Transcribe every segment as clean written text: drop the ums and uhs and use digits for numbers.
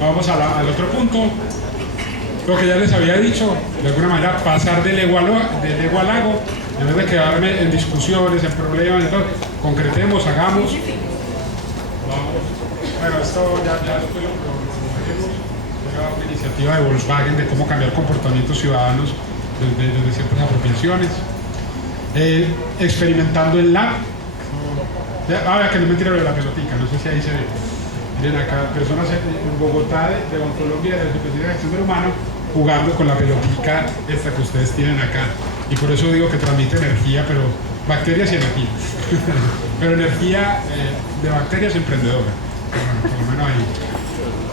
Vamos al otro punto. Lo que ya les había dicho, de alguna manera pasar del ego al lago, en vez de quedarme en discusiones, en problemas, entonces, concretemos, hagamos. Vamos. Bueno, esto ya después lo veremos. Era una iniciativa de Volkswagen de cómo cambiar comportamientos ciudadanos desde ciertas apropiaciones. Experimentando en lab. Vea que no me tiro de la pelotica, no sé si ahí se ve. Miren acá, personas en Bogotá de Colombia, de la Supervisión de Acción del Humano, jugando con la pelotica esta que ustedes tienen acá. Y por eso digo que transmite energía, pero bacterias y energía. Pero energía de bacterias emprendedora. Bueno, por lo menos ahí.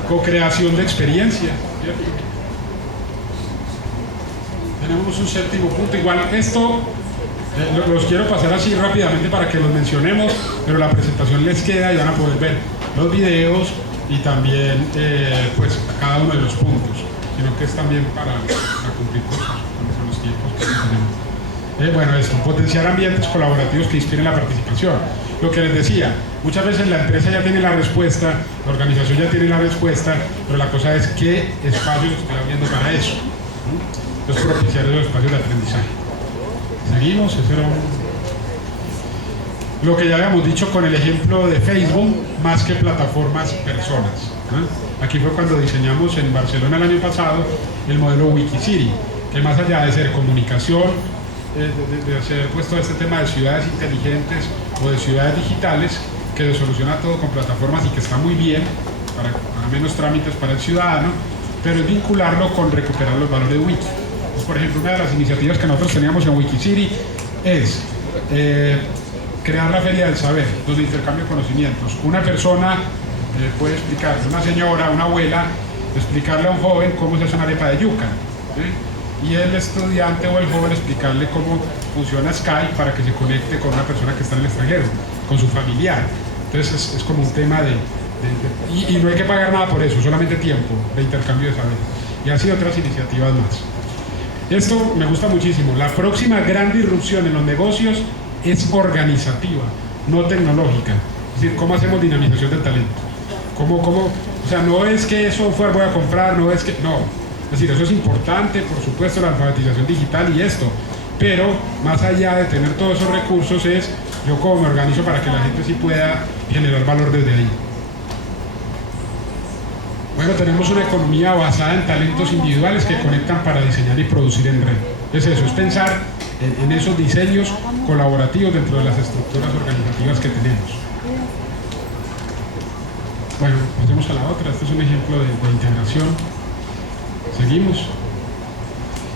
Co-creación de experiencia. Tenemos un séptimo punto. Igual esto los quiero pasar así rápidamente para que los mencionemos, pero la presentación les queda y van a poder ver los videos y también pues cada uno de los puntos, sino que es también para cumplir con los tiempos que tenemos. Bueno, esto, potenciar ambientes colaborativos que inspiren la participación. Lo que les decía, muchas veces la empresa ya tiene la respuesta, la organización ya tiene la respuesta, pero la cosa es qué espacios estoy abriendo para eso. Entonces, propiciar esos espacios de aprendizaje. Seguimos, eso era lo que ya habíamos dicho con el ejemplo de Facebook, más que plataformas, personas. Aquí fue cuando diseñamos en Barcelona el año pasado el modelo Wikicity, que más allá de ser comunicación, de hacer pues todo este tema de ciudades inteligentes o de ciudades digitales, que soluciona todo con plataformas y que está muy bien, para menos trámites para el ciudadano, pero es vincularlo con recuperar los valores wiki. Pues, por ejemplo, una de las iniciativas que nosotros teníamos en Wikicity es crear la Feria del Saber, donde intercambio conocimientos. Una persona puede explicarle, una señora, una abuela, explicarle a un joven cómo se hace una arepa de yuca, ¿sí? Y el estudiante o el joven explicarle cómo funciona Skype para que se conecte con una persona que está en el extranjero, con su familiar. Entonces es como un tema y no hay que pagar nada por eso, solamente tiempo de intercambio de saber. Y así otras iniciativas más. Esto me gusta muchísimo. La próxima gran disrupción en los negocios es organizativa, no tecnológica. Es decir, ¿cómo hacemos dinamización del talento? O sea, no es que software voy a comprar, no es que... No. Es decir, eso es importante, por supuesto, la alfabetización digital y esto. Pero, más allá de tener todos esos recursos, es yo cómo me organizo para que la gente sí pueda generar valor desde ahí. Bueno, tenemos una economía basada en talentos individuales que conectan para diseñar y producir en red. Es eso, es pensar en esos diseños colaborativos dentro de las estructuras organizativas que tenemos. Bueno, pasemos a la otra. Este es un ejemplo de integración. Seguimos.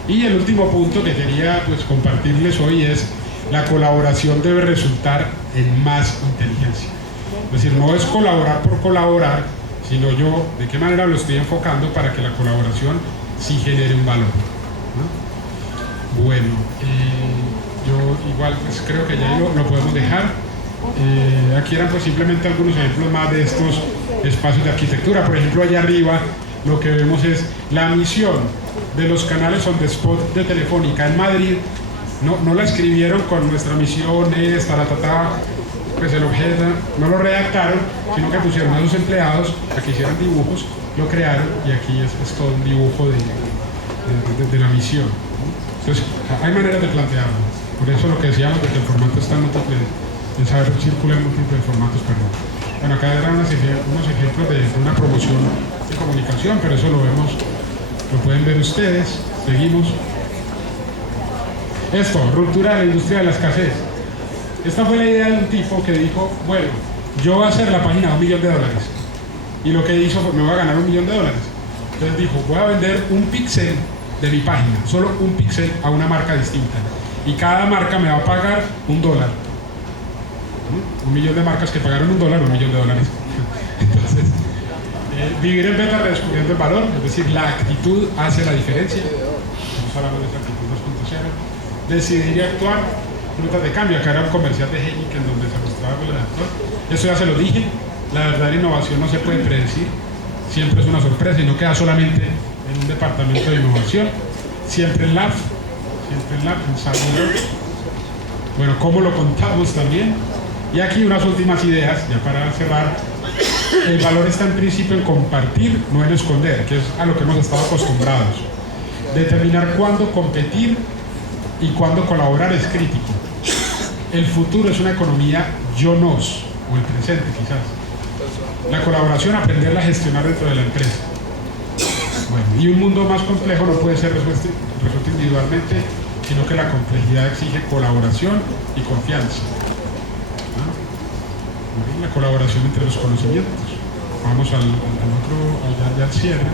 Y el último punto que quería pues, compartirles hoy es la colaboración debe resultar en más inteligencia. Es decir, no es colaborar por colaborar, sino yo de qué manera lo estoy enfocando para que la colaboración sí genere un valor, ¿no? Bueno, yo igual pues creo que ya lo podemos dejar. Aquí eran pues simplemente algunos ejemplos más de estos espacios de arquitectura. Por ejemplo, allá arriba lo que vemos es la misión de los canales on the spot de Telefónica en Madrid. No la escribieron con nuestra misión es pues el objeto, no lo redactaron, sino que pusieron a sus empleados a que hicieran dibujos, lo crearon y aquí es todo un dibujo de la misión. Entonces, hay maneras de plantearlo. Por eso lo que decíamos de que el formato está múltiple, el saber circula en múltiples formatos, perdón. Bueno, acá eran unos ejemplos de una promoción de comunicación, pero eso lo vemos, lo pueden ver ustedes. Seguimos. Esto, ruptura de la industria de la escasez. Esta fue la idea de un tipo que dijo, bueno, yo voy a hacer la página de $1 millón. Y lo que hizo fue, me voy a ganar $1 millón. Entonces dijo, voy a vender un píxel de mi página, solo un píxel a una marca distinta. Y cada marca me va a pagar $1. 1 millón de marcas que pagaron $1, $1 millón. Entonces, vivir en beta redescubriendo el valor, es decir, la actitud hace la diferencia. Estamos hablando de esta actitud 2.0. Decidir y actuar. Rutas de cambio, acá era un comercial de Heineken donde se mostraba el redactor. Eso ya se lo dije, la verdadera innovación no se puede predecir, siempre es una sorpresa y no queda solamente en un departamento de innovación, siempre en lab, ensayo. Bueno, cómo lo contamos también. Y aquí unas últimas ideas, ya para cerrar. El valor está en principio en compartir, no en esconder, que es a lo que hemos estado acostumbrados. Determinar cuándo competir y cuándo colaborar es crítico. El futuro es una economía yo-nos, o el presente quizás. La colaboración, aprenderla a gestionar dentro de la empresa. Bueno, y un mundo más complejo no puede ser resuelto individualmente, sino que la complejidad exige colaboración y confianza. La colaboración entre los conocimientos. Vamos al otro, allá al cierre.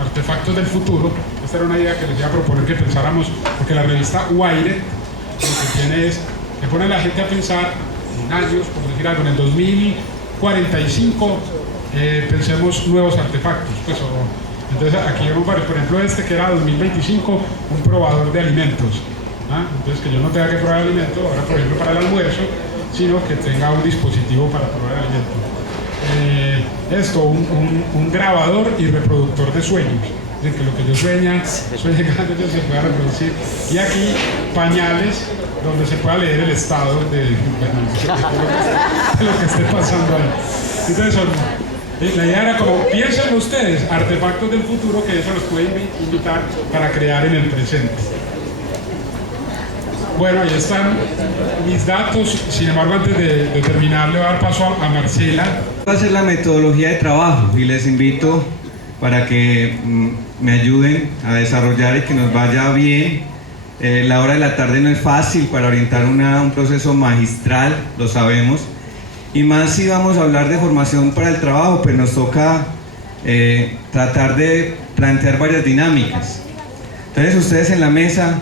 Artefactos del futuro. Esta era una idea que les iba a proponer que pensáramos, porque la revista Wired lo que tiene es que pone a la gente a pensar en años, por decir algo, en el 2045 pensemos nuevos artefactos. Pues, entonces aquí vemos varios, por ejemplo este que era 2025, un probador de alimentos. Entonces que yo no tenga que probar alimento, ahora por ejemplo para el almuerzo, sino que tenga un dispositivo para probar alimento. Un grabador y reproductor de sueños, es decir, que lo que yo sueñe cada noche se pueda reproducir. Y aquí pañales donde se pueda leer el estado de lo que esté pasando ahí. Entonces la idea era como, piensen ustedes, artefactos del futuro, que eso los puede invitar para crear en el presente. Bueno, ahí están mis datos. Sin embargo, antes de terminar, le voy a dar paso a Marcela. Va a ser la metodología de trabajo y les invito para que me ayuden a desarrollar y que nos vaya bien. La hora de la tarde no es fácil para orientar un proceso magistral, lo sabemos. Y más si vamos a hablar de formación para el trabajo, pues nos toca tratar de plantear varias dinámicas. Entonces ustedes en la mesa,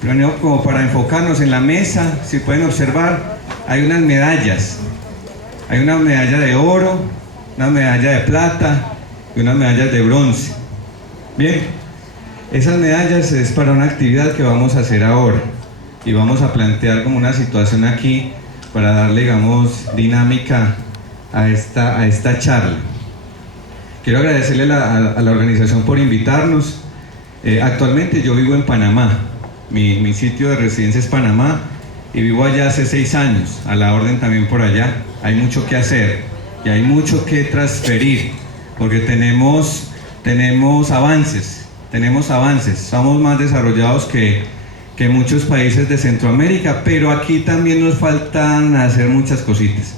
primero como para enfocarnos en la mesa, si pueden observar, hay unas medallas. Hay una medalla de oro, una medalla de plata y unas medallas de bronce. Bien, esas medallas es para una actividad que vamos a hacer ahora y vamos a plantear como una situación aquí para darle, digamos, dinámica a esta charla. Quiero agradecerle a la organización por invitarnos. Actualmente yo vivo en Panamá, mi sitio de residencia es Panamá y vivo allá hace 6 años, a la orden también por allá. Hay mucho que hacer y hay mucho que transferir porque tenemos avances, somos más desarrollados que muchos países de Centroamérica, pero aquí también nos faltan hacer muchas cositas.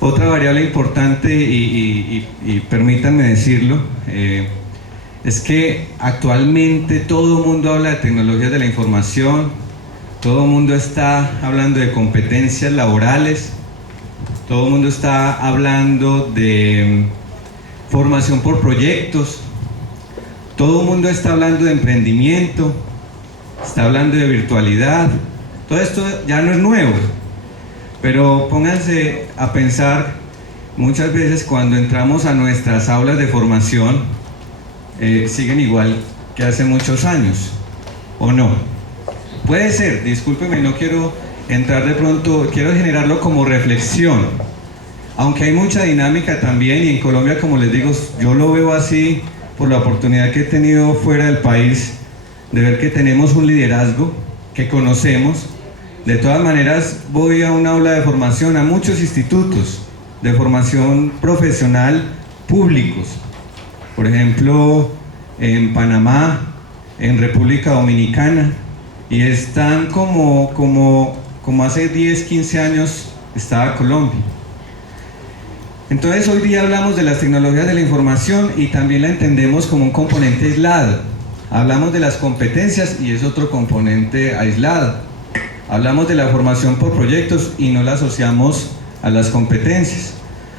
Otra variable importante, y permítanme decirlo, es que actualmente todo el mundo habla de tecnologías de la información, todo el mundo está hablando de competencias laborales, todo el mundo está hablando de formación por proyectos, todo el mundo está hablando de emprendimiento, está hablando de virtualidad. Todo esto ya no es nuevo, pero pónganse a pensar muchas veces cuando entramos a nuestras aulas de formación, siguen igual que hace muchos años, ¿o no? Puede ser, discúlpenme, no quiero entrar de pronto, quiero generarlo como reflexión, aunque hay mucha dinámica también, y en Colombia, como les digo, yo lo veo así por la oportunidad que he tenido fuera del país, de ver que tenemos un liderazgo, que conocemos. De todas maneras, voy a un aula de formación, a muchos institutos de formación profesional públicos, por ejemplo, en Panamá, en República Dominicana, y están como hace 10, 15 años estaba Colombia. Entonces hoy día hablamos de las tecnologías de la información y también la entendemos como un componente aislado. Hablamos de las competencias y es otro componente aislado. Hablamos de la formación por proyectos y no la asociamos a las competencias.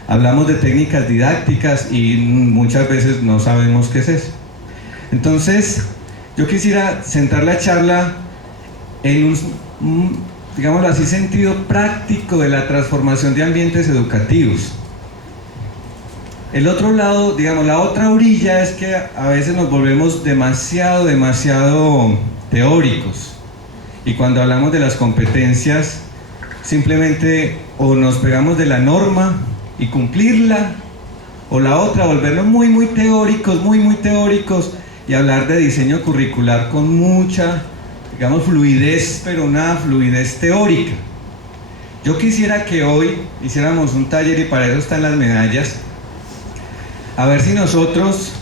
Hablamos de técnicas didácticas y muchas veces no sabemos qué es eso. Entonces, yo quisiera centrar la charla en un, digámoslo así, sentido práctico de la transformación de ambientes educativos. El otro lado, digamos, la otra orilla es que a veces nos volvemos demasiado teóricos. Y cuando hablamos de las competencias, simplemente o nos pegamos de la norma y cumplirla, o la otra, volvernos muy teóricos y hablar de diseño curricular con mucha, digamos, fluidez, pero una fluidez teórica. Yo quisiera que hoy hiciéramos un taller, y para eso están las medallas, a ver si nosotros,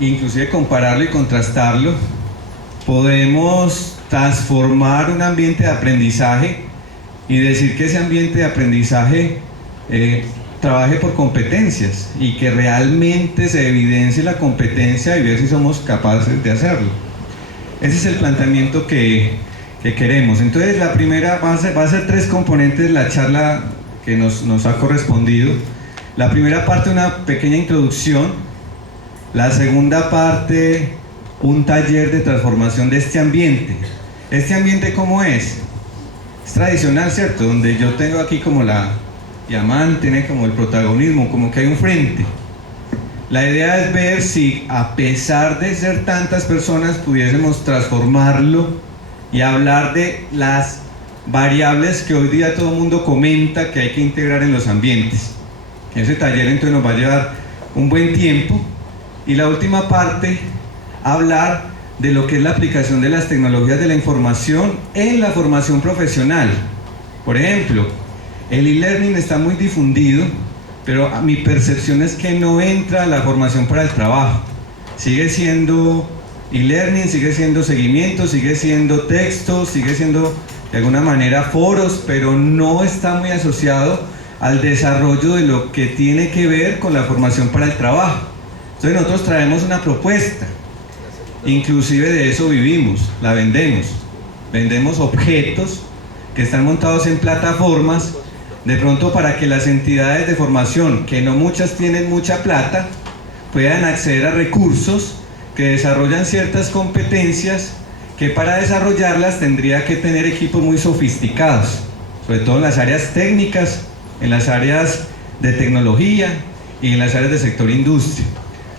inclusive compararlo y contrastarlo, podemos transformar un ambiente de aprendizaje y decir que ese ambiente de aprendizaje trabaje por competencias y que realmente se evidencie la competencia y ver si somos capaces de hacerlo. Ese es el planteamiento que queremos. Entonces la primera va a ser 3 componentes la charla que nos ha correspondido. La primera parte, una pequeña introducción. La segunda parte, un taller de transformación de este ambiente. ¿Este ambiente cómo es? Es tradicional, ¿cierto? Donde yo tengo aquí como la diamante, tiene como el protagonismo, como que hay un frente. La idea es ver si, a pesar de ser tantas personas, pudiésemos transformarlo y hablar de las variables que hoy día todo el mundo comenta que hay que integrar en los ambientes. Ese taller entonces nos va a llevar un buen tiempo. Y la última parte, hablar de lo que es la aplicación de las tecnologías de la información en la formación profesional. Por ejemplo, el e-learning está muy difundido, pero mi percepción es que no entra a la formación para el trabajo. Sigue siendo e-learning, sigue siendo seguimiento, sigue siendo texto, sigue siendo de alguna manera foros, pero no está muy asociado al desarrollo de lo que tiene que ver con la formación para el trabajo. Entonces nosotros traemos una propuesta, inclusive de eso vivimos, la vendemos objetos que están montados en plataformas, de pronto para que las entidades de formación, que no muchas tienen mucha plata, puedan acceder a recursos que desarrollan ciertas competencias que para desarrollarlas tendría que tener equipos muy sofisticados, sobre todo en las áreas técnicas, en las áreas de tecnología y en las áreas del sector industria.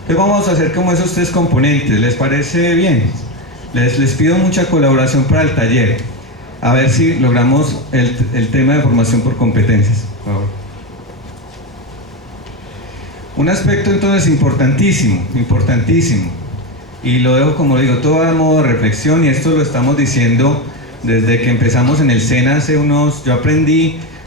Entonces vamos a hacer como esos 3 componentes, ¿les parece bien? Les pido mucha colaboración para el taller, a ver si logramos el tema de formación por competencias, por favor. Un aspecto entonces importantísimo, y lo dejo, como digo, todo a modo de reflexión, y esto lo estamos diciendo desde que empezamos en el SENA hace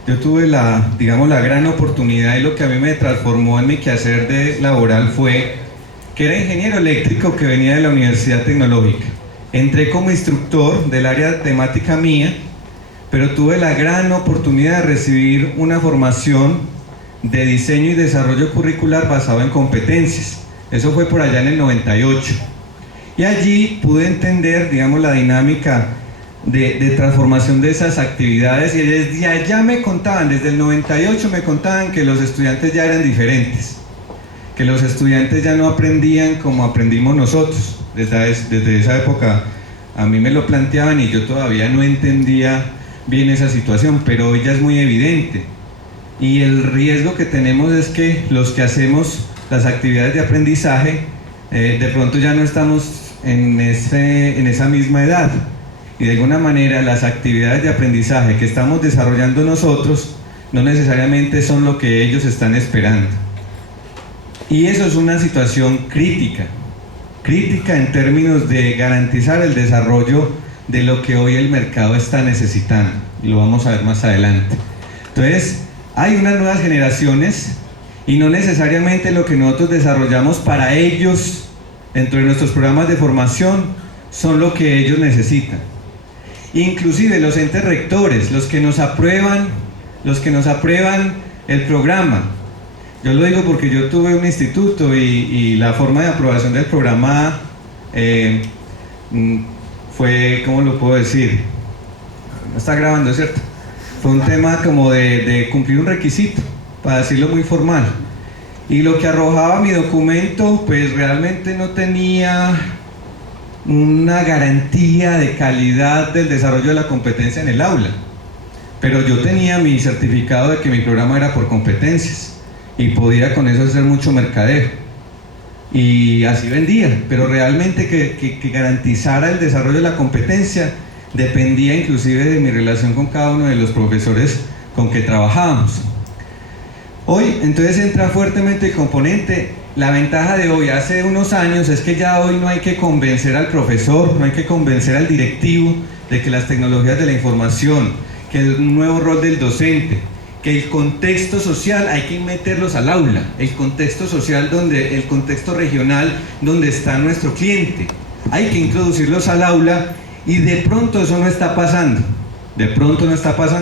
yo tuve la gran oportunidad, y lo que a mí me transformó en mi quehacer laboral fue que era ingeniero eléctrico que venía de la Universidad Tecnológica. Entré como instructor del área temática mía, pero tuve la gran oportunidad de recibir una formación de diseño y desarrollo curricular basado en competencias. Eso fue por allá en el 98. Y allí pude entender, la dinámica de transformación de esas actividades, y desde allá desde el 98 me contaban que los estudiantes ya eran diferentes, que los estudiantes ya no aprendían como aprendimos nosotros. Desde esa época a mí me lo planteaban y yo todavía no entendía bien esa situación, pero hoy ya es muy evidente. Y el riesgo que tenemos es que los que hacemos las actividades de aprendizaje, de pronto ya no estamos en esa misma edad. Y de alguna manera las actividades de aprendizaje que estamos desarrollando nosotros no necesariamente son lo que ellos están esperando. Y eso es una situación crítica en términos de garantizar el desarrollo de lo que hoy el mercado está necesitando, y lo vamos a ver más adelante. Entonces, hay unas nuevas generaciones y no necesariamente lo que nosotros desarrollamos para ellos dentro de nuestros programas de formación son lo que ellos necesitan. Inclusive los entes rectores, los que nos aprueban el programa. Yo lo digo porque yo tuve un instituto y la forma de aprobación del programa fue, ¿cómo lo puedo decir? No está grabando, ¿cierto? Fue un tema como de cumplir un requisito, para decirlo muy formal. Y lo que arrojaba mi documento, pues realmente no tenía una garantía de calidad del desarrollo de la competencia en el aula. Pero yo tenía mi certificado de que mi programa era por competencias y podía con eso hacer mucho mercadeo. Y así vendía, pero realmente que garantizara el desarrollo de la competencia dependía inclusive de mi relación con cada uno de los profesores con que trabajábamos. Hoy entonces entra fuertemente el componente. La ventaja de hoy, hace unos años, es que ya hoy no hay que convencer al profesor, no hay que convencer al directivo de que las tecnologías de la información, que es un nuevo rol del docente, que el contexto social hay que meterlos al aula, el contexto social, el contexto regional donde está nuestro cliente, hay que introducirlos al aula, y de pronto eso no está pasando,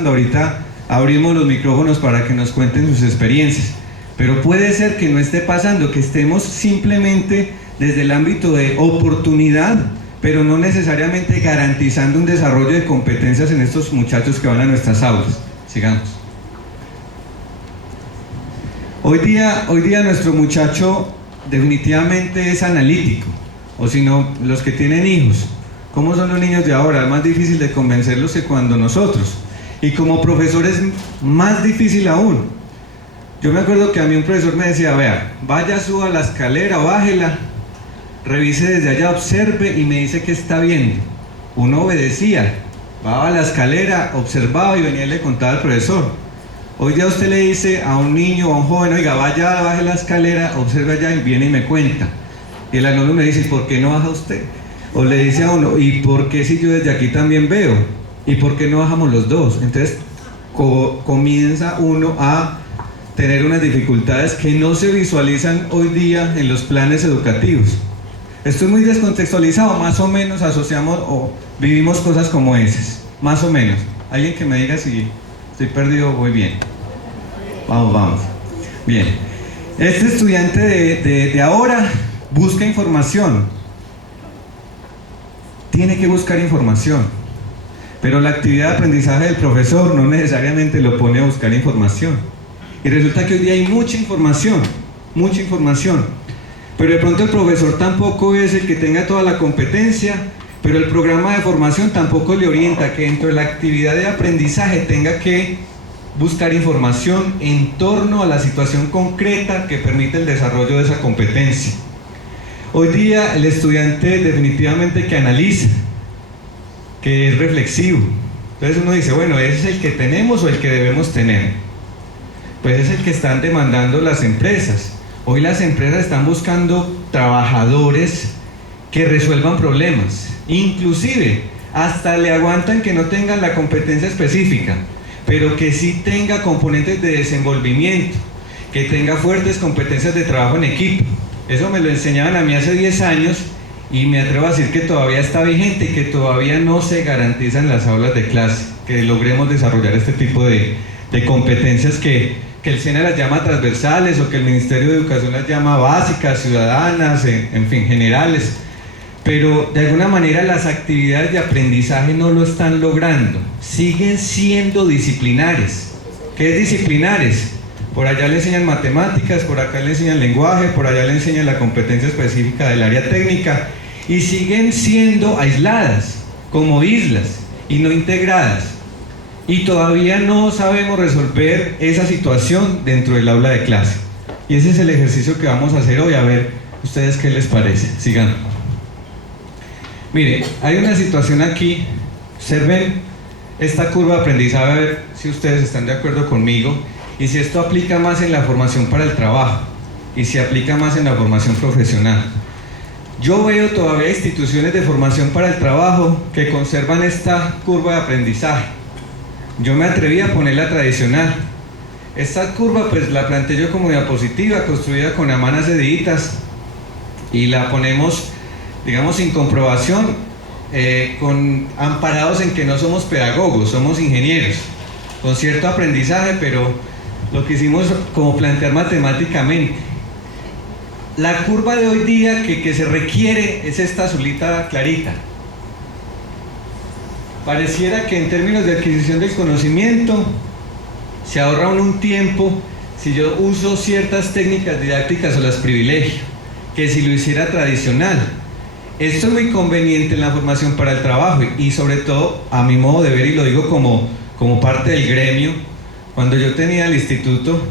ahorita abrimos los micrófonos para que nos cuenten sus experiencias, pero puede ser que no esté pasando, que estemos simplemente desde el ámbito de oportunidad, pero no necesariamente garantizando un desarrollo de competencias en estos muchachos que van a nuestras aulas. Sigamos. Hoy día nuestro muchacho definitivamente es analítico, o si no, los que tienen hijos. ¿Cómo son los niños de ahora? Es más difícil de convencerlos que cuando nosotros. Y como profesor es más difícil aún. Yo me acuerdo que a mí un profesor me decía, vea, vaya, suba la escalera, bájela, revise desde allá, observe y me dice qué está viendo. Uno obedecía, bajaba la escalera, observaba y venía y le contaba al profesor. Hoy día usted le dice a un niño o a un joven, oiga, vaya, baje la escalera, observe allá y viene y me cuenta. Y el alumno me dice, ¿por qué no baja usted? O le dice a uno, ¿y por qué si yo desde aquí también veo? ¿Y por qué no bajamos los dos? Entonces comienza uno a tener unas dificultades que no se visualizan hoy día en los planes educativos. Esto es muy descontextualizado, más o menos asociamos o vivimos cosas como esas, más o menos. Alguien que me diga si estoy perdido o voy bien. Vamos. Bien. Este estudiante de ahora busca información. Tiene que buscar información. Pero la actividad de aprendizaje del profesor no necesariamente lo pone a buscar información. Y resulta que hoy día hay mucha información. Pero de pronto el profesor tampoco es el que tenga toda la competencia, pero el programa de formación tampoco le orienta que dentro de la actividad de aprendizaje tenga que buscar información en torno a la situación concreta que permite el desarrollo de esa competencia. Hoy día el estudiante definitivamente que analiza, que es reflexivo. Entonces uno dice, bueno, ¿ese es el que tenemos o el que debemos tener? Pues es el que están demandando las empresas. Hoy las empresas están buscando trabajadores que resuelvan problemas. Inclusive, hasta le aguantan que no tengan la competencia específica, pero que sí tenga componentes de desenvolvimiento, que tenga fuertes competencias de trabajo en equipo. Eso me lo enseñaban a mí hace 10 años y me atrevo a decir que todavía está vigente y que todavía no se garantiza en las aulas de clase, que logremos desarrollar este tipo de competencias que el SENA las llama transversales o que el Ministerio de Educación las llama básicas, ciudadanas, en fin, generales. Pero de alguna manera las actividades de aprendizaje no lo están logrando, siguen siendo disciplinares. ¿Qué es disciplinares? Por allá le enseñan matemáticas, por acá le enseñan lenguaje, por allá le enseñan la competencia específica del área técnica y siguen siendo aisladas, como islas y no integradas. Y todavía no sabemos resolver esa situación dentro del aula de clase. Y ese es el ejercicio que vamos a hacer hoy, a ver ustedes qué les parece. Sigan. Mire, hay una situación aquí, observen esta curva de aprendizaje, a ver si ustedes están de acuerdo conmigo y si esto aplica más en la formación para el trabajo y si aplica más en la formación profesional. Yo veo todavía instituciones de formación para el trabajo que conservan esta curva de aprendizaje. Yo me atreví a poner la tradicional. Esta curva pues la planteé yo como diapositiva, construida con a mano hace días, y la ponemos, digamos, sin comprobación, amparados en que no somos pedagogos, somos ingenieros, con cierto aprendizaje, pero lo quisimos como plantear matemáticamente. La curva de hoy día que se requiere es esta azulita clarita. Pareciera que en términos de adquisición del conocimiento se ahorra un tiempo si yo uso ciertas técnicas didácticas o las privilegio, que si lo hiciera tradicional. Esto es muy conveniente en la formación para el trabajo y sobre todo, a mi modo de ver, y lo digo como parte del gremio, cuando yo tenía el instituto,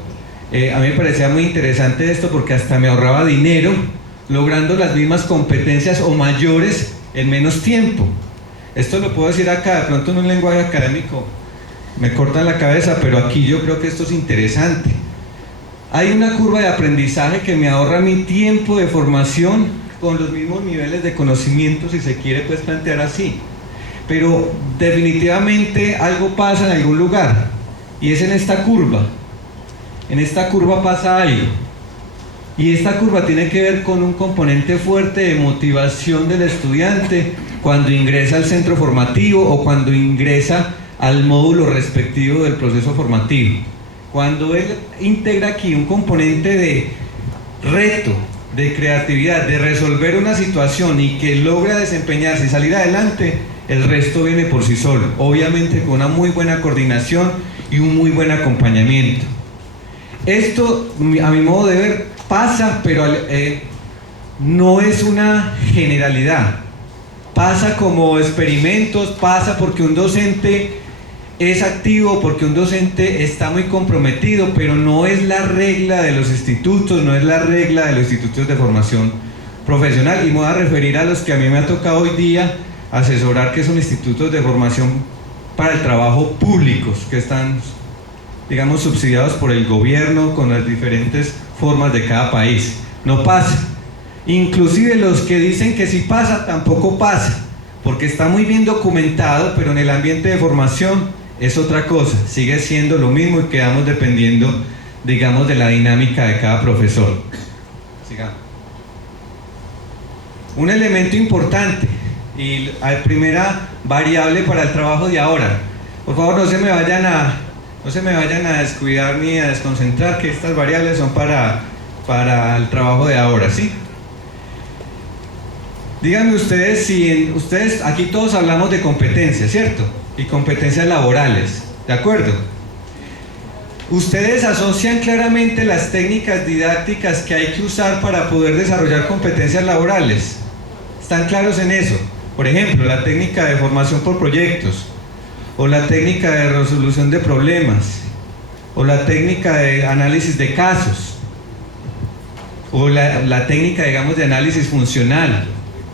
a mí me parecía muy interesante esto porque hasta me ahorraba dinero logrando las mismas competencias o mayores en menos tiempo. Esto lo puedo decir acá, de pronto en un lenguaje académico me cortan la cabeza, pero aquí yo creo que esto es interesante. Hay una curva de aprendizaje que me ahorra mi tiempo de formación con los mismos niveles de conocimiento, si se quiere pues plantear así. pero definitivamente algo pasa en algún lugar, y es en esta curva. En esta curva pasa algo, y esta curva tiene que ver con un componente fuerte de motivación del estudiante cuando ingresa al centro formativo o cuando ingresa al módulo respectivo del proceso formativo. Cuando él integra aquí un componente de reto, de creatividad, de resolver una situación y que logra desempeñarse y salir adelante, el resto viene por sí solo, obviamente con una muy buena coordinación y un muy buen acompañamiento. Esto, a mi modo de ver, pasa, pero no es una generalidad. Pasa como experimentos, pasa porque un docente es activo, porque un docente está muy comprometido, pero no es la regla de los institutos, no es la regla de los institutos de formación profesional. Y me voy a referir a los que a mí me ha tocado hoy día asesorar, que son institutos de formación para el trabajo públicos, que están, digamos, subsidiados por el gobierno con las diferentes formas de cada país. No pasa. Inclusive los que dicen que sí pasa, tampoco pasa, porque está muy bien documentado, pero en el ambiente de formación es otra cosa, sigue siendo lo mismo y quedamos dependiendo, digamos, de la dinámica de cada profesor. Sigamos. Un elemento importante y la primera variable para el trabajo de ahora. Por favor, no se me vayan a descuidar ni a desconcentrar, que estas variables son para el trabajo de ahora, ¿sí? Díganme ustedes ustedes, aquí todos hablamos de competencias, ¿cierto? Y competencias laborales, ¿de acuerdo? Ustedes asocian claramente las técnicas didácticas que hay que usar para poder desarrollar competencias laborales. ¿Están claros en eso? Por ejemplo, la técnica de formación por proyectos, o la técnica de resolución de problemas, o la técnica de análisis de casos, o la técnica, digamos, de análisis funcional,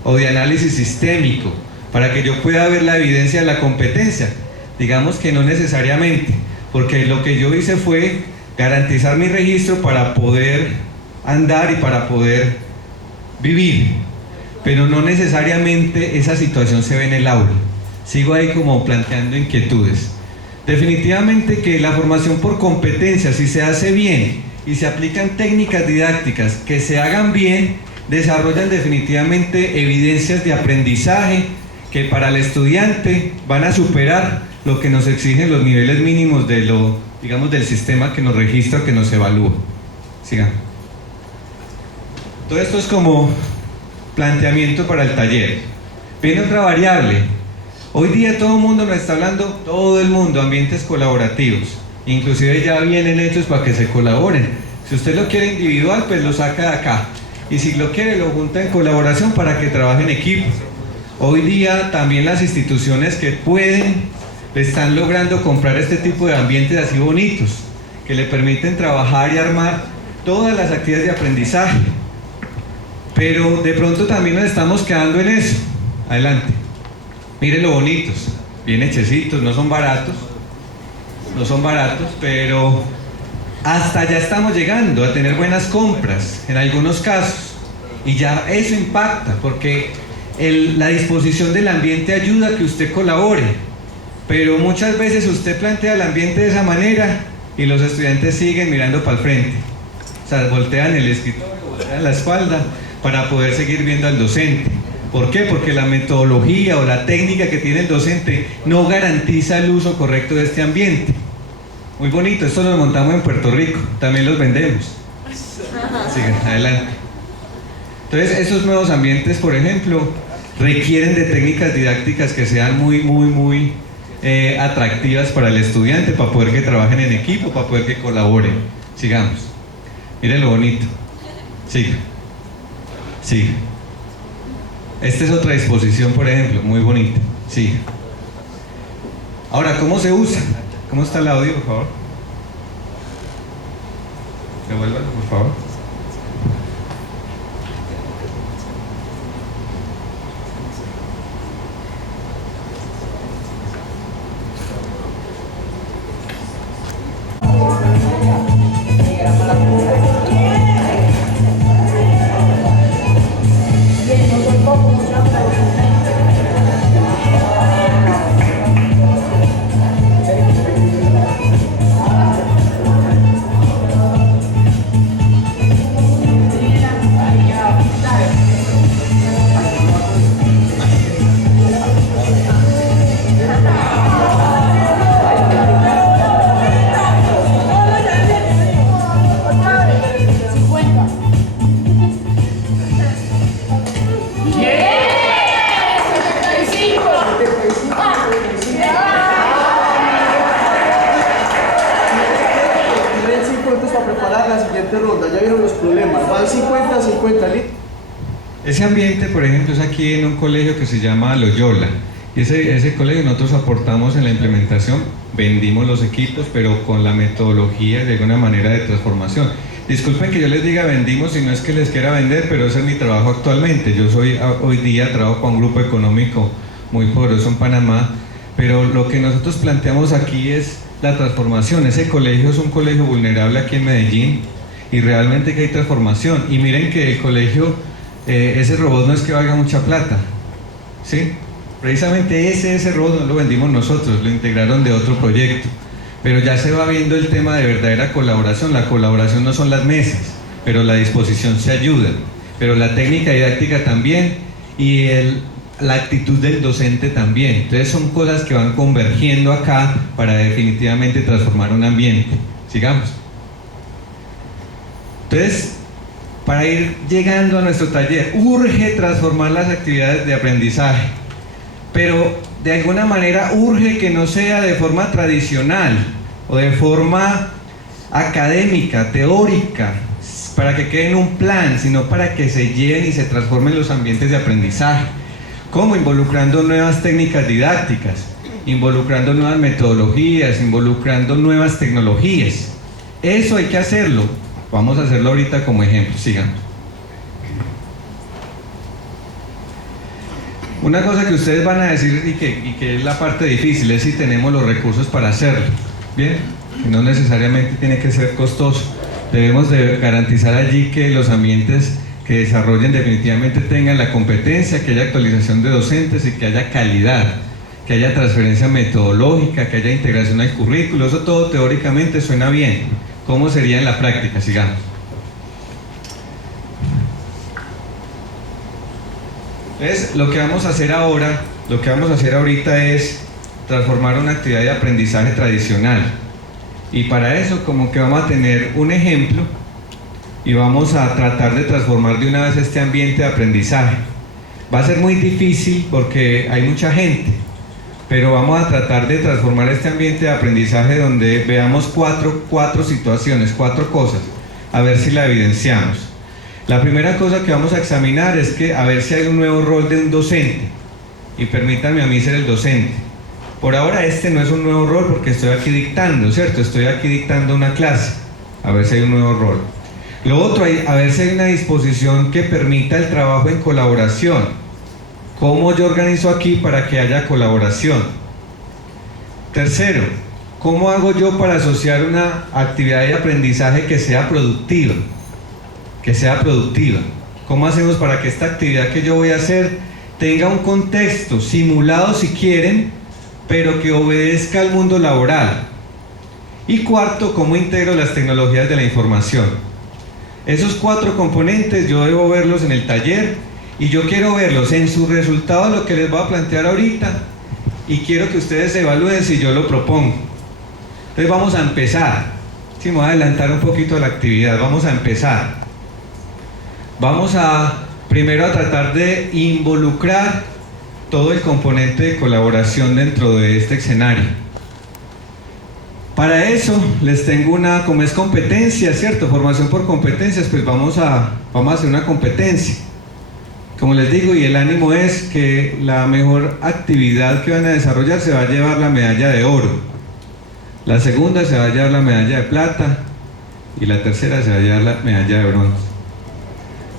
o de análisis sistémico, para que yo pueda ver la evidencia de la competencia. Digamos que no necesariamente, porque lo que yo hice fue garantizar mi registro para poder andar y para poder vivir, pero no necesariamente esa situación se ve en el aula. Sigo ahí como planteando inquietudes. Definitivamente que la formación por competencia, si se hace bien y se aplican técnicas didácticas que se hagan bien, desarrollan definitivamente evidencias de aprendizaje que para el estudiante van a superar lo que nos exigen los niveles mínimos de digamos, del sistema que nos registra, que nos evalúa. Sigan. Todo esto es como planteamiento para el taller. Viene otra variable. Hoy día todo el mundo nos está hablando, todo el mundo, ambientes colaborativos. Inclusive ya vienen hechos para que se colaboren. Si usted lo quiere individual, pues lo saca de acá. Y si lo quiere, lo junta en colaboración para que trabaje en equipo. Hoy día también las instituciones que pueden están logrando comprar este tipo de ambientes así bonitos, que le permiten trabajar y armar todas las actividades de aprendizaje. Pero de pronto también nos estamos quedando en eso. Adelante. Miren lo bonitos, bien hechecitos, no son baratos, pero hasta ya estamos llegando a tener buenas compras en algunos casos, y ya eso impacta, porque la disposición del ambiente ayuda a que usted colabore, pero muchas veces usted plantea el ambiente de esa manera y los estudiantes siguen mirando para el frente, o sea, voltean el escritorio, voltean la espalda para poder seguir viendo al docente. ¿Por qué? Porque la metodología o la técnica que tiene el docente no garantiza el uso correcto de este ambiente. Muy bonito, esto lo montamos en Puerto Rico, también los vendemos. Sigan, adelante. Entonces, esos nuevos ambientes, por ejemplo, requieren de técnicas didácticas que sean muy atractivas para el estudiante, para poder que trabajen en equipo, para poder que colaboren. Sigamos. Miren lo bonito. Siga. Siga. Esta es otra disposición, por ejemplo, muy bonita. Siga. Ahora, ¿cómo se usa? ¿Cómo está el audio, por favor? Devuélvalo, por favor. ronda, ya vieron los problemas, van 50-50, ¿listo? Ese ambiente, por ejemplo, es aquí en un colegio que se llama Loyola. Y ese colegio nosotros aportamos en la implementación, vendimos los equipos, pero con la metodología de alguna manera de transformación. Disculpen que yo les diga vendimos, si no es que les quiera vender, pero ese es mi trabajo actualmente. Yo hoy día trabajo con un grupo económico muy poderoso en Panamá, pero lo que nosotros planteamos aquí es la transformación. Ese colegio es un colegio vulnerable aquí en Medellín y realmente que hay transformación. Y miren que el colegio, ese robot no es que valga mucha plata, ¿sí? Precisamente ese robot no lo vendimos nosotros, lo integraron de otro proyecto. Pero ya se va viendo el tema de verdadera colaboración. La colaboración no son las mesas, pero la disposición se ayuda. Pero la técnica didáctica también y la actitud del docente también. Entonces son cosas que van convergiendo acá para definitivamente transformar un ambiente. Sigamos. Entonces, para ir llegando a nuestro taller, urge transformar las actividades de aprendizaje, pero de alguna manera urge que no sea de forma tradicional o de forma académica, teórica, para que quede en un plan, sino para que se lleven y se transformen los ambientes de aprendizaje. ¿Cómo? Involucrando nuevas técnicas didácticas, involucrando nuevas metodologías, involucrando nuevas tecnologías. Eso hay que hacerlo. Vamos a hacerlo ahorita como ejemplo. Sigamos. Una cosa que ustedes van a decir y que es la parte difícil es si tenemos los recursos para hacerlo. Bien, que no necesariamente tiene que ser costoso. Debemos de garantizar allí que los ambientes que desarrollen definitivamente tengan la competencia, que haya actualización de docentes y que haya calidad, que haya transferencia metodológica, que haya integración al currículo. Eso todo teóricamente suena bien. ¿Cómo sería en la práctica? Sigamos. Entonces, lo que vamos a hacer ahorita es transformar una actividad de aprendizaje tradicional. Y para eso, como que vamos a tener un ejemplo y vamos a tratar de transformar de una vez este ambiente de aprendizaje. Va a ser muy difícil porque hay mucha gente, pero vamos a tratar de transformar este ambiente de aprendizaje donde veamos cuatro situaciones, 4 cosas, a ver si la evidenciamos. La primera cosa que vamos a examinar es que a ver si hay un nuevo rol de un docente, y permítanme a mí ser el docente. Por ahora este no es un nuevo rol porque estoy aquí dictando, ¿cierto? Estoy aquí dictando una clase, a ver si hay un nuevo rol. Lo otro, a ver si hay una disposición que permita el trabajo en colaboración. ¿Cómo yo organizo aquí para que haya colaboración? Tercero, ¿cómo hago yo para asociar una actividad de aprendizaje que sea productiva? Que sea productiva. ¿Cómo hacemos para que esta actividad que yo voy a hacer tenga un contexto simulado si quieren, pero que obedezca al mundo laboral? Y cuarto, ¿cómo integro las tecnologías de la información? Esos 4 componentes yo debo verlos en el taller y yo quiero verlos en sus resultados, lo que les voy a plantear ahorita, y quiero que ustedes evalúen si yo lo propongo. Entonces vamos a empezar. Sí, me voy a adelantar un poquito a la actividad. Vamos a empezar. Vamos primero a tratar de involucrar todo el componente de colaboración dentro de este escenario. Para eso les tengo como es competencia, ¿cierto? Formación por competencias, pues vamos a hacer una competencia. Como les digo, y el ánimo es que la mejor actividad que van a desarrollar se va a llevar la medalla de oro. La segunda se va a llevar la medalla de plata y la tercera se va a llevar la medalla de bronce.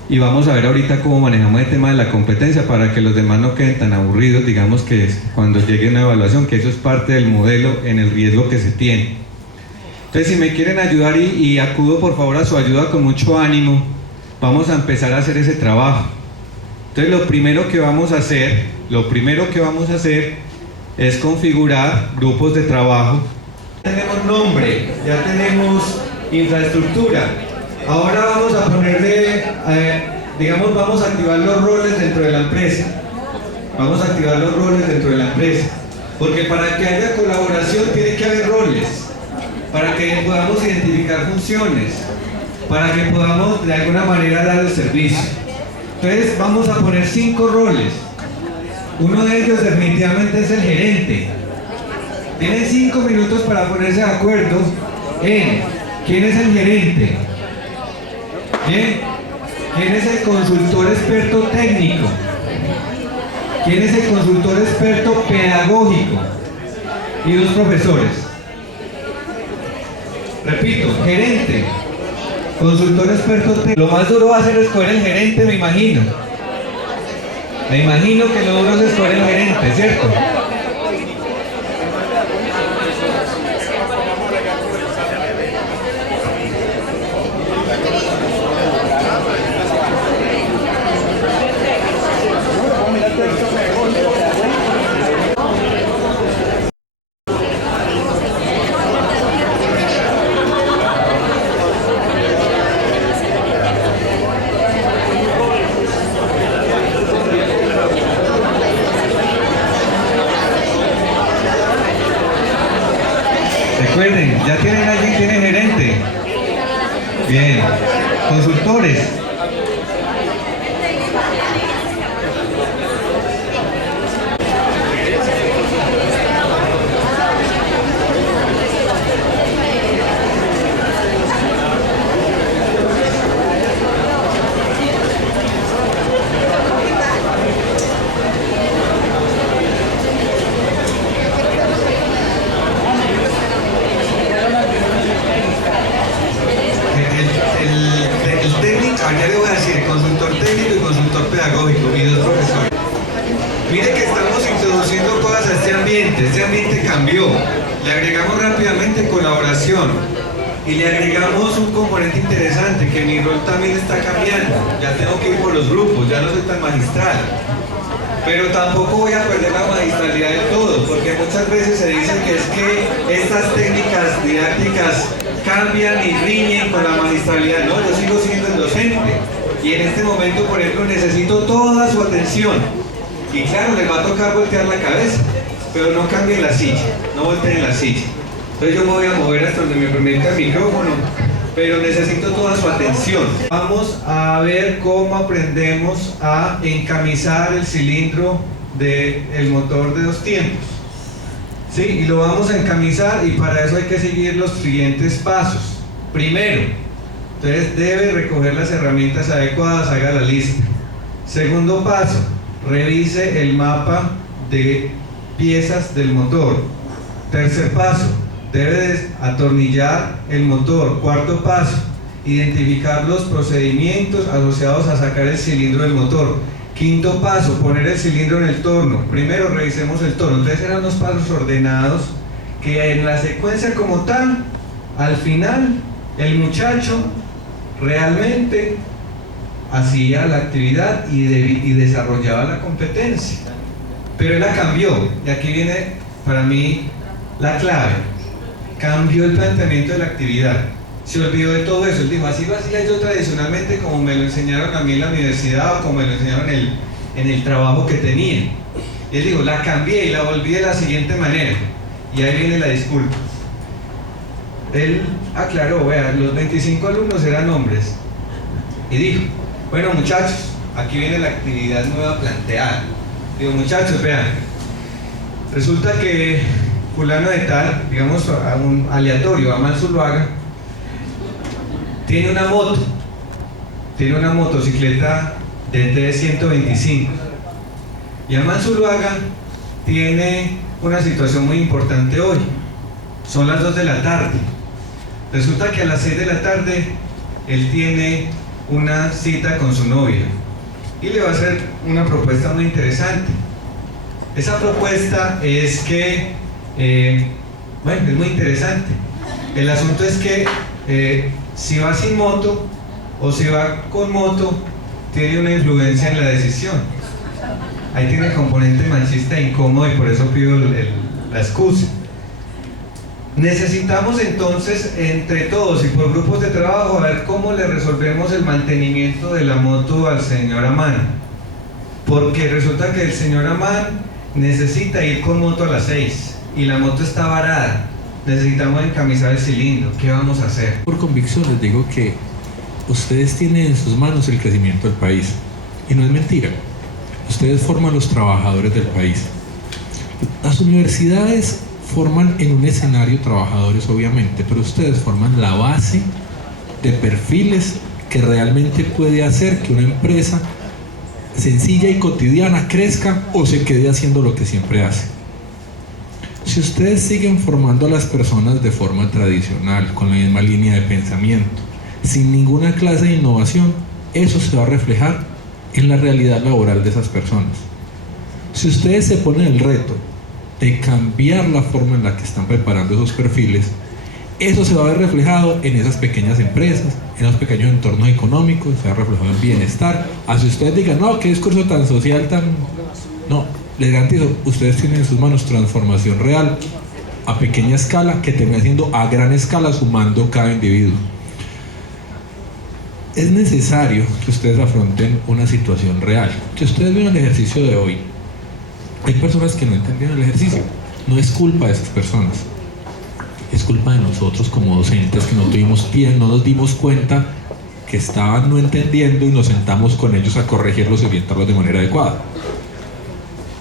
Y vamos a ver ahorita cómo manejamos el tema de la competencia para que los demás no queden tan aburridos, digamos que cuando llegue una evaluación, que eso es parte del modelo en el riesgo que se tiene. Entonces, si me quieren ayudar y acudo por favor a su ayuda con mucho ánimo, vamos a empezar a hacer ese trabajo. Entonces, lo primero que vamos a hacer es configurar grupos de trabajo. Ya tenemos nombre, ya tenemos infraestructura. Ahora vamos a ponerle, vamos a activar los roles dentro de la empresa. Porque para que haya colaboración tiene que haber roles, para que podamos identificar funciones, para que podamos de alguna manera dar el servicio. Entonces vamos a poner 5 roles. Uno de ellos definitivamente es el gerente. Tienen 5 minutos para ponerse de acuerdo en quién es el gerente. Bien. ¿Quién es el consultor experto técnico? ¿Quién es el consultor experto pedagógico? Y dos profesores. Repito, gerente, consultor experto técnico. Lo más duro va a ser escoger el gerente, me imagino. Me imagino que lo duro es escoger el gerente, ¿cierto? Recuerden, ya tienen alguien, tiene gerente. Bien. Consultores. El técnico, ya le voy a decir, consultor técnico y consultor pedagógico y dos profesores. Mire que estamos introduciendo cosas a este ambiente cambió. Le agregamos rápidamente colaboración y le agregamos un componente interesante, que mi rol también está cambiando. Ya tengo que ir por los grupos, ya no soy tan magistral. Pero tampoco voy a perder la magistralidad del todo, porque muchas veces se dice que es que estas técnicas didácticas cambian y riñen con la magistralidad. No, yo sigo siendo el docente y en este momento, por ejemplo, necesito toda su atención y claro, les va a tocar voltear la cabeza, pero no cambien la silla, no volteen la silla. Entonces yo me voy a mover hasta donde me permita el micrófono, pero necesito toda su atención. Vamos a ver cómo aprendemos a encamisar el cilindro del motor de 2 tiempos. Sí, y lo vamos a encamisar, y para eso hay que seguir los siguientes pasos. Primero, entonces debe recoger las herramientas adecuadas, haga la lista. Segundo paso, revise el mapa de piezas del motor. Tercer paso, debe atornillar el motor. Cuarto paso, identificar los procedimientos asociados a sacar el cilindro del motor. Quinto paso, poner el cilindro en el torno. Primero revisemos el torno. Entonces eran unos pasos ordenados que en la secuencia como tal, al final, el muchacho realmente hacía la actividad y desarrollaba la competencia. Pero él la cambió, y aquí viene para mí la clave. Cambió el planteamiento de la actividad. Se olvidó de todo eso. Él dijo, así lo hacía yo tradicionalmente, como me lo enseñaron a mí en la universidad o como me lo enseñaron en el trabajo que tenía. Y él dijo, la cambié y la volví de la siguiente manera. Y ahí viene la disculpa. Él aclaró, vean, los 25 alumnos eran hombres. Y dijo, bueno muchachos, aquí viene la actividad nueva planteada. Digo, muchachos, vean, resulta que fulano de tal, digamos a un aleatorio, Amal Zuluaga, tiene una motocicleta de 125. Y Amal Zuluaga tiene una situación muy importante hoy. Son las 2 de la tarde. Resulta que a las 6 de la tarde él tiene una cita con su novia y le va a hacer una propuesta muy interesante. Esa propuesta es que, bueno, es muy interesante. El asunto es que si va sin moto o si va con moto, tiene una influencia en la decisión. Ahí tiene el componente machista incómodo y por eso pido la excusa. Necesitamos entonces, entre todos y por grupos de trabajo, a ver cómo le resolvemos el mantenimiento de la moto al señor Amán. Porque resulta que el señor Amán necesita ir con moto a las 6 y la moto está varada. Necesitamos encamisar el cilindro. ¿Qué vamos a hacer? Por convicción les digo que ustedes tienen en sus manos el crecimiento del país. Y no es mentira. Ustedes forman los trabajadores del país. Las universidades forman en un escenario trabajadores, obviamente, pero ustedes forman la base de perfiles que realmente puede hacer que una empresa sencilla y cotidiana crezca o se quede haciendo lo que siempre hace. Si ustedes siguen formando a las personas de forma tradicional, con la misma línea de pensamiento, sin ninguna clase de innovación, eso se va a reflejar en la realidad laboral de esas personas. Si ustedes se ponen el reto de cambiar la forma en la que están preparando esos perfiles, eso se va a ver reflejado en esas pequeñas empresas, en los pequeños entornos económicos, se va a reflejado en bienestar. Así ustedes digan, no, qué discurso tan social, tan... No, les garantizo, ustedes tienen en sus manos transformación real, a pequeña escala, que termina siendo a gran escala, sumando cada individuo. Es necesario que ustedes afronten una situación real. Que ustedes vean el ejercicio de hoy. Hay personas que no entendieron el ejercicio. No es culpa de esas personas. Es culpa de nosotros como docentes que no nos dimos cuenta que estaban no entendiendo y nos sentamos con ellos a corregirlos y orientarlos de manera adecuada.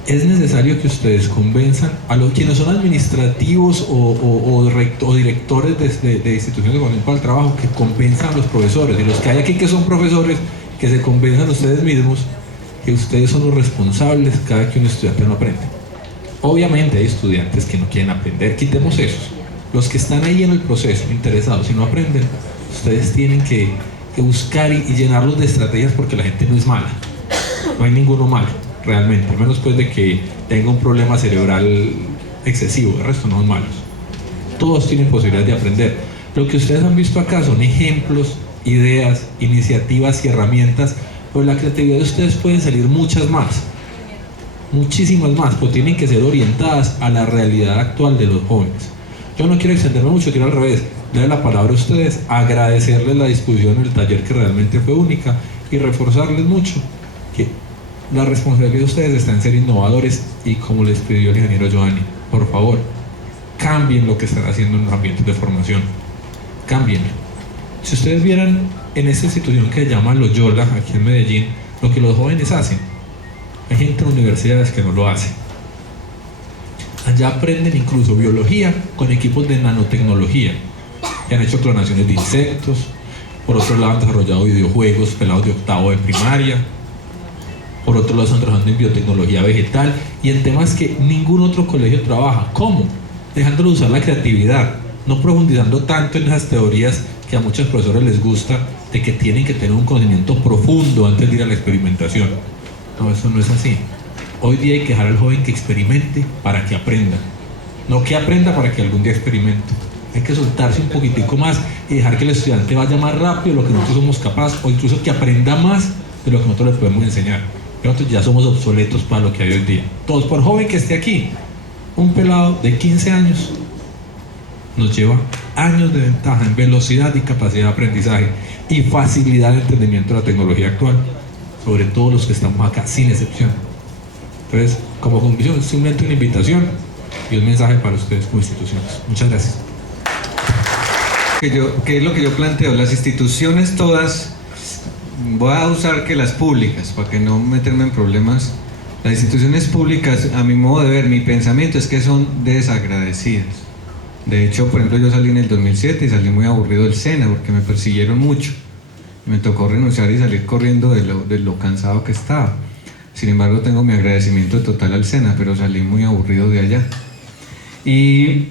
Es necesario que ustedes convenzan a los quienes son administrativos o directores de instituciones de formación para el trabajo, que convenzan a los profesores, y los que hay aquí que son profesores, que se convenzan ustedes mismos que ustedes son los responsables cada que un estudiante no aprende. Obviamente hay estudiantes que no quieren aprender, quitemos esos. Los que están ahí en el proceso, interesados y no aprenden, ustedes tienen que buscar y llenarlos de estrategias, porque la gente no es mala, no hay ninguno malo realmente, a menos pues de que tenga un problema cerebral excesivo, el resto no son malos. Todos tienen posibilidades de aprender. Lo que ustedes han visto acá son ejemplos, ideas, iniciativas y herramientas, pero la creatividad de ustedes pueden salir muchas más, muchísimas más, pero tienen que ser orientadas a la realidad actual de los jóvenes. Yo no quiero extenderme mucho, quiero al revés, darle la palabra a ustedes, agradecerles la discusión en el taller, que realmente fue única, y reforzarles mucho que la responsabilidad de ustedes está en ser innovadores, y como les pidió el ingeniero Giovanni, por favor, cambien lo que están haciendo en los ambientes de formación, cámbienlo. Si ustedes vieran en esta institución que se llama Loyola, aquí en Medellín, lo que los jóvenes hacen, hay gente en universidades que no lo hace. Allá aprenden incluso biología con equipos de nanotecnología, que han hecho clonaciones de insectos. Por otro lado, han desarrollado videojuegos pelados de octavo de primaria. Por otro lado, están trabajando en biotecnología vegetal y en temas que ningún otro colegio trabaja. ¿Cómo? Dejándolo usar la creatividad, no profundizando tanto en esas teorías que a muchos profesores les gusta, de que tienen que tener un conocimiento profundo antes de ir a la experimentación. No, eso no es así. Hoy día hay que dejar al joven que experimente para que aprenda, no que aprenda para que algún día experimente. Hay que soltarse un poquitico más y dejar que el estudiante vaya más rápido de lo que nosotros somos capaces, o incluso que aprenda más de lo que nosotros le podemos enseñar. Nosotros ya somos obsoletos para lo que hay hoy día. Todos, por joven que esté aquí, un pelado de 15 años nos lleva años de ventaja en velocidad y capacidad de aprendizaje y facilidad de entendimiento de la tecnología actual, sobre todo los que estamos acá, sin excepción. Entonces, como conclusión, es simplemente una invitación y un mensaje para ustedes como instituciones. Muchas gracias. ¿Qué es lo que yo planteo? Las instituciones todas, voy a usar que las públicas, para que no meterme en problemas, las instituciones públicas, a mi modo de ver, mi pensamiento es que son desagradecidas. De hecho, por ejemplo, yo salí en el 2007 y salí muy aburrido del SENA porque me persiguieron mucho. Me tocó renunciar y salir corriendo de lo cansado que estaba. Sin embargo, tengo mi agradecimiento total al SENA, pero salí muy aburrido de allá. Y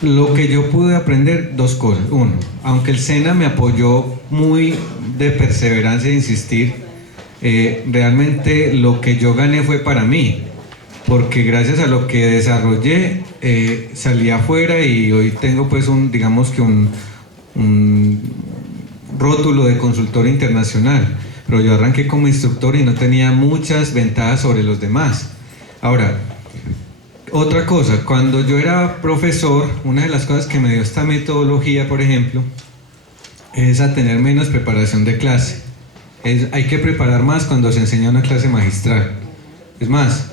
lo que yo pude aprender, dos cosas. Uno, aunque el SENA me apoyó muy de perseverancia e insistir, realmente lo que yo gané fue para mí, porque gracias a lo que desarrollé, salí afuera y hoy tengo pues digamos que un rótulo de consultor internacional. Pero yo arranqué como instructor y no tenía muchas ventajas sobre los demás. Ahora, otra cosa, cuando yo era profesor, una de las cosas que me dio esta metodología, por ejemplo, es a tener menos preparación de clase. Hay que preparar más cuando se enseña una clase magistral. Es más,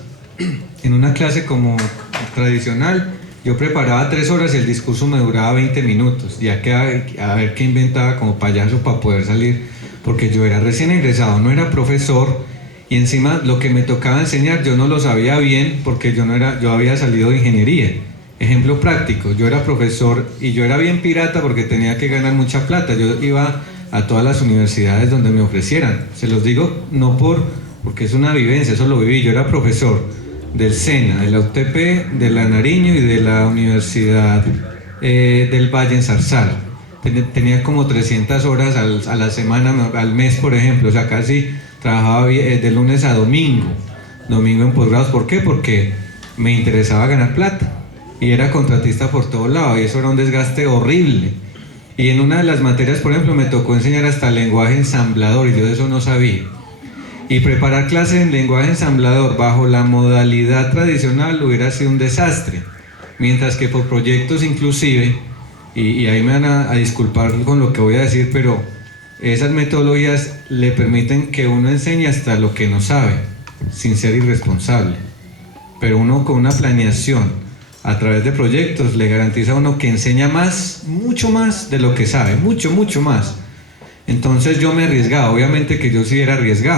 en una clase como tradicional, yo preparaba 3 horas y el discurso me duraba 20 minutos, ya que a ver qué inventaba como payaso para poder salir, porque yo era recién egresado, no era profesor, y encima lo que me tocaba enseñar yo no lo sabía bien, porque yo había salido de ingeniería. Ejemplo práctico, yo era profesor y yo era bien pirata porque tenía que ganar mucha plata. Yo iba a todas las universidades donde me ofrecieran. Se los digo no porque es una vivencia, eso lo viví. Yo era profesor del SENA, de la UTP, de la Nariño y de la Universidad del Valle en Zarzal. Tenía como 300 horas a la semana, al mes, por ejemplo, o sea, casi trabajaba de lunes a domingo en posgrados. ¿Por qué? Porque me interesaba ganar plata y era contratista por todos lados y eso era un desgaste horrible. Y en una de las materias, por ejemplo, me tocó enseñar hasta lenguaje ensamblador y yo de eso no sabía. Y preparar clases en lenguaje ensamblador bajo la modalidad tradicional hubiera sido un desastre. Mientras que por proyectos inclusive, y ahí me van a disculpar con lo que voy a decir, pero esas metodologías le permiten que uno enseñe hasta lo que no sabe, sin ser irresponsable. Pero uno con una planeación a través de proyectos le garantiza a uno que enseña más, mucho más de lo que sabe, mucho más. Entonces yo me arriesgaba, obviamente que yo sí era arriesgado.